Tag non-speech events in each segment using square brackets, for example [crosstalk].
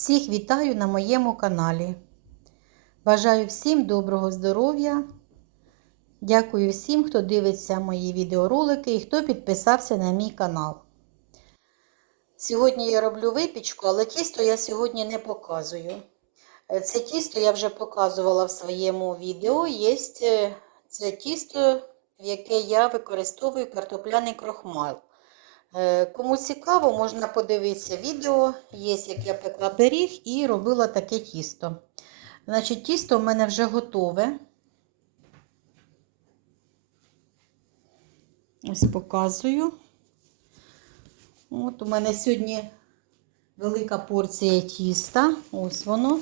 Всіх вітаю на моєму каналі. Бажаю всім доброго здоров'я. Дякую всім, хто дивиться мої відеоролики і хто підписався на мій канал. Сьогодні я роблю випічку, але тісто я сьогодні не показую. Е, Це тісто я вже показувала в своєму відео. Є е, це тісто, в яке я використовую картопляний крохмал. Е, Кому цікаво, можна подивитися відео, є, як я пекла пиріг і робила таке тісто. Значить, тісто в мене вже готове. Ось показую. От у мене сьогодні велика порція тіста. Ось воно.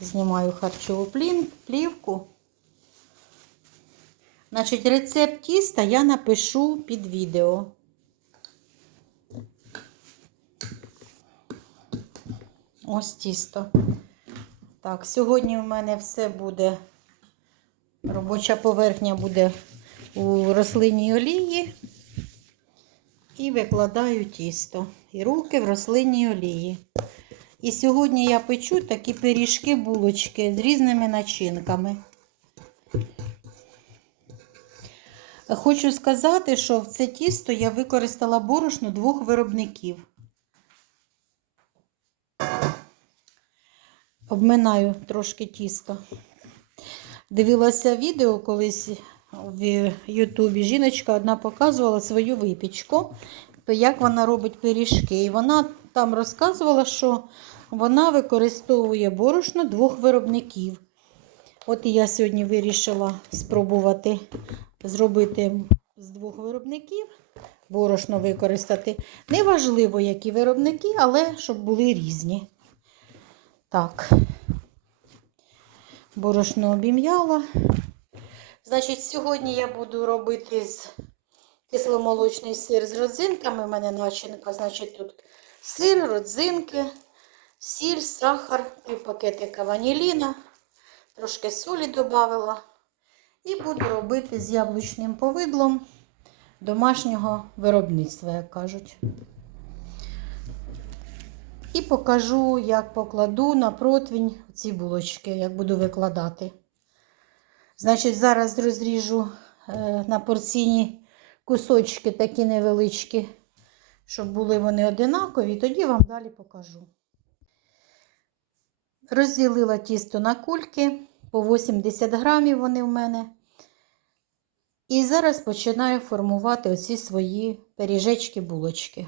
Знімаю харчову плівку. Значить, рецепт тіста я напишу під відео. Ось тісто. Так, сьогодні в мене все буде, робоча поверхня буде у рослинній олії. І викладаю тісто. І руки в рослинній олії. І сьогодні я печу такі пиріжки, булочки з різними начинками. Хочу сказати, що в це тісто я використала борошно двох виробників. Обминаю трошки тісто. Дивилася відео колись в Ютубі. Жіночка одна показувала свою випічку, як вона робить пиріжки. І вона там розказувала, що вона використовує борошно двох виробників. От і я сьогодні вирішила спробувати зробити з двох виробників борошно використати. Неважливо, які виробники, але щоб були різні. Так, борошно обім'яла. Значить, сьогодні я буду робити з кисломолочний сир з родзинками. У мене начинка, значить, тут сир, родзинки, сіль, сахар, пів пакетика ваніліна, трошки солі додала. І буду робити з яблучним повидлом домашнього виробництва, як кажуть. І покажу, як покладу на противень ці булочки, як буду викладати. Значить, зараз розріжу е, на порційні кусочки такі невеличкі, щоб були вони одинакові, тоді вам далі покажу. Розділила тісто на кульки, по 80 грамів вони в мене. І зараз починаю формувати оці свої пиріжечки-булочки.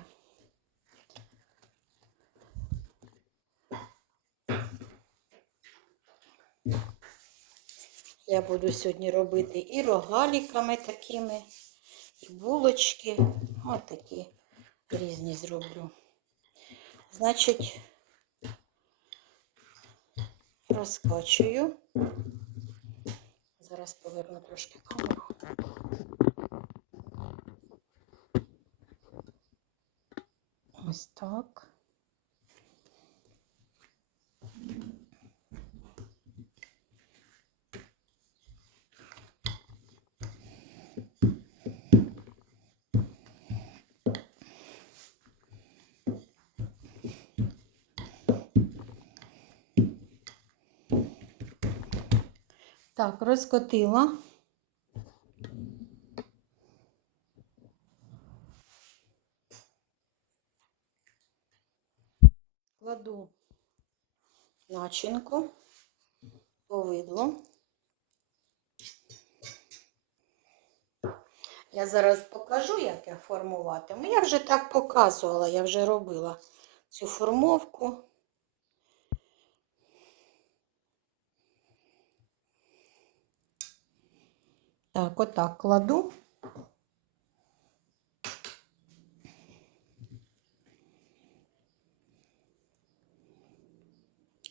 Я буду сьогодні робити і рогаліками такими, і булочки. Ось такі різні зроблю. Значить, розкачую. Зараз поверну трошки камеру. Ось так. Так, розкотила. Кладу начинку, повидло. Я зараз покажу, як я формуватиму. Я вже так показувала, я вже робила цю формовку. Так, отак кладу.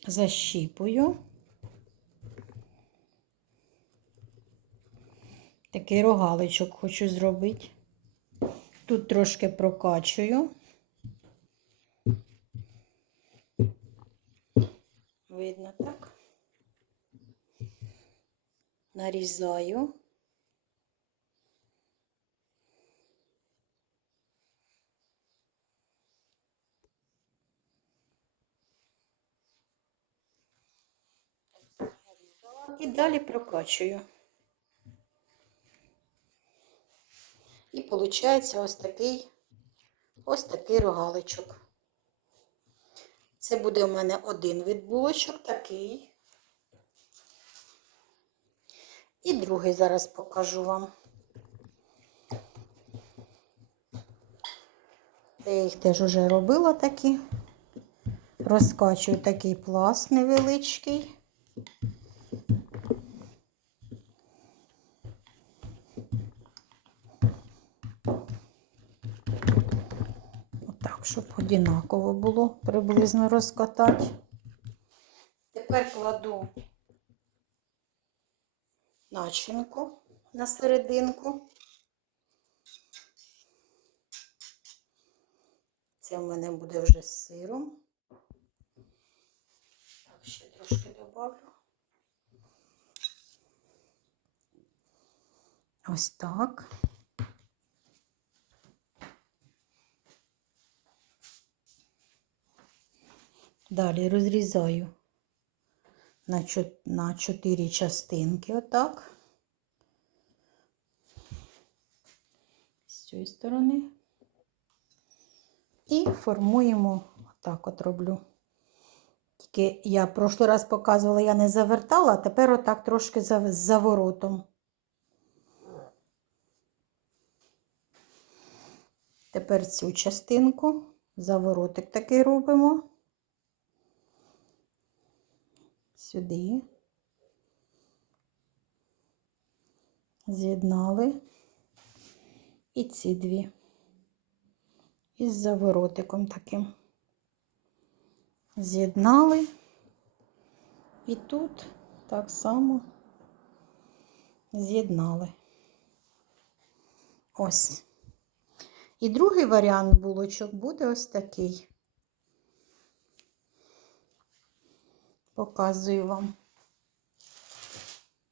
Защіпую. Такий рогаличок хочу зробити. Тут трошки прокачую. Видно так. Нарізаю. І далі прокачую. І виходить ось такий ось такий рогаличок. Це буде у мене один від булочок, такий. І другий зараз покажу вам. Я їх теж вже робила такі. Розкачую такий пласт невеличкий. Отак, щоб однаково було приблизно розкатати. Тепер кладу начинку на серединку. Це в мене буде вже з сиром. Так, ще трошки добавлю. Ось так. Далі розрізаю на, 4 частинки, отак. З цієї сторони. І формуємо, отак от роблю. Тільки я прошлий раз показувала, я не завертала, а тепер отак трошки з заворотом. Тепер цю частинку, заворотик такий робимо. Сюди. З'єднали. І ці дві. Із заворотиком таким. З'єднали. І тут так само з'єднали. Ось. І другий варіант булочок буде ось такий. Показую вам.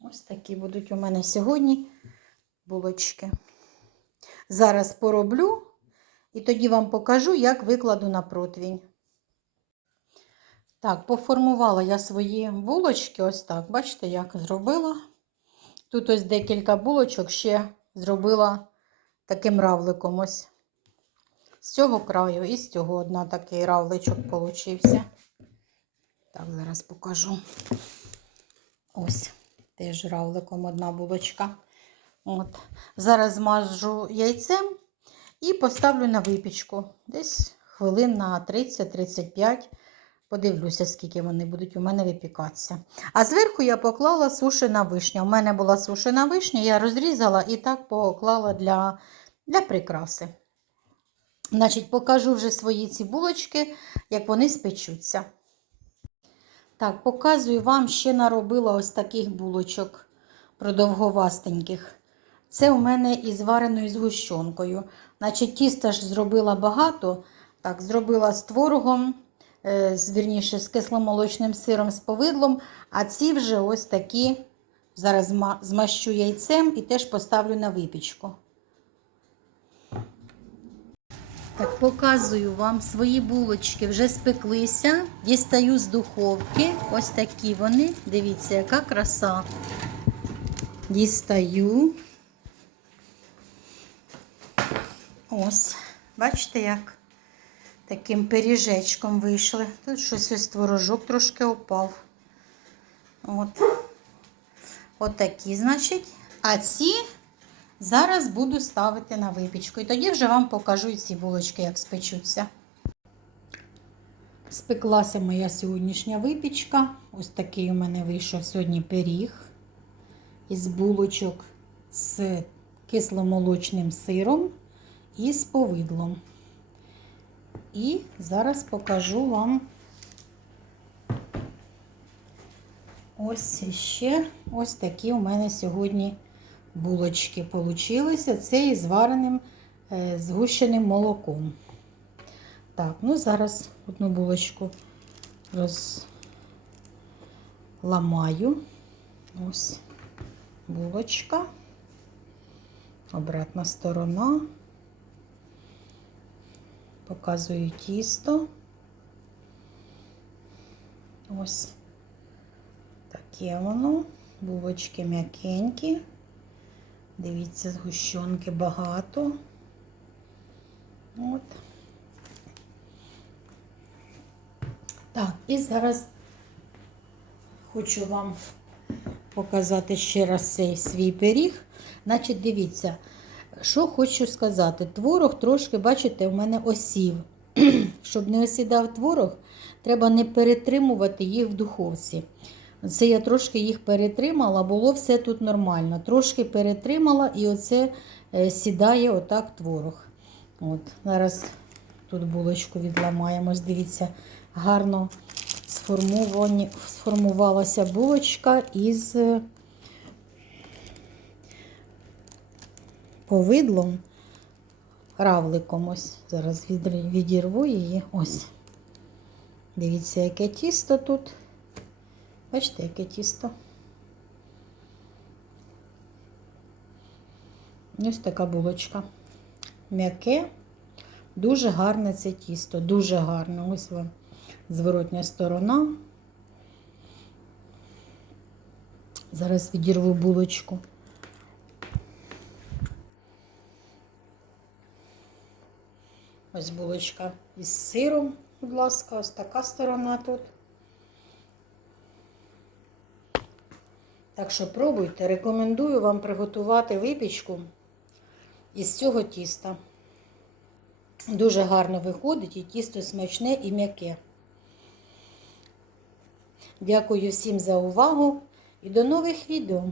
Ось такі будуть у мене сьогодні булочки. Зараз пороблю і тоді вам покажу, як викладу на противень. Так, поформувала я свої булочки, ось так. Бачите, як зробила. Тут ось декілька булочок ще зробила таким равликом. Ось з цього краю і з цього одна такий равличок получився. Так, зараз покажу. Ось, теж равликом одна булочка. От. Зараз змажу яйцем і поставлю на випічку. Десь хвилин на 30-35. Подивлюся, скільки вони будуть у мене випікатися. А зверху я поклала сушена вишня. У мене була сушена вишня, я розрізала і так поклала для, для прикраси. Значить, покажу вже свої ці булочки, як вони спечуться. Так, показую вам, ще наробила ось таких булочок продовговастеньких. Це у мене із вареною згущенкою. Значить, тіста ж зробила багато. Так, зробила з творогом, е, з, вірніше, з кисломолочним сиром, з повидлом. А ці вже ось такі. Зараз змащу яйцем і теж поставлю на випічку. Так, показую вам свої булочки вже спеклися. Дістаю з духовки. Ось такі вони. Дивіться, яка краса. Дістаю. Ось, бачите, як таким пиріжечком вийшли. Тут щось ось творожок трошки опав. От. От такі, значить. А ці зараз буду ставити на випічку. І тоді вже вам покажу ці булочки, як спечуться. Спеклася моя сьогоднішня випічка. Ось такий у мене вийшов сьогодні пиріг із булочок з кисломолочним сиром і з повидлом. І зараз покажу вам ось ще ось такі у мене сьогодні булочки получилися. Це із вареним е, згущеним молоком. Так, ну зараз одну булочку розламаю. Ось булочка. Обратна сторона. Показую тісто. Ось таке воно. Булочки м'якенькі. Дивіться, згущенки багато. От. Так, і зараз хочу вам показати ще раз цей свій пиріг. Значить, дивіться, що хочу сказати. Творог трошки, бачите, у мене осів. [clears throat] Щоб не осідав творог, треба не перетримувати їх в духовці. Це я трошки їх перетримала, було все тут нормально. Трошки перетримала і оце е, сідає отак творог. От, Зараз тут булочку відламаємо. Дивіться, гарно сформувалася булочка із е, повидлом, равликом. Ось зараз відірву її. Ось. Дивіться, яке тісто тут. Бачите, яке тісто. Ось така булочка. М'яке, дуже гарне це тісто, дуже гарне. Ось вам зворотня сторона. Зараз відірву булочку. Ось булочка із сиром, будь ласка, ось така сторона тут. Так що пробуйте, рекомендую вам приготувати випічку із цього тіста. Дуже гарно виходить і тісто смачне і м'яке. Дякую всім за увагу і до нових відео.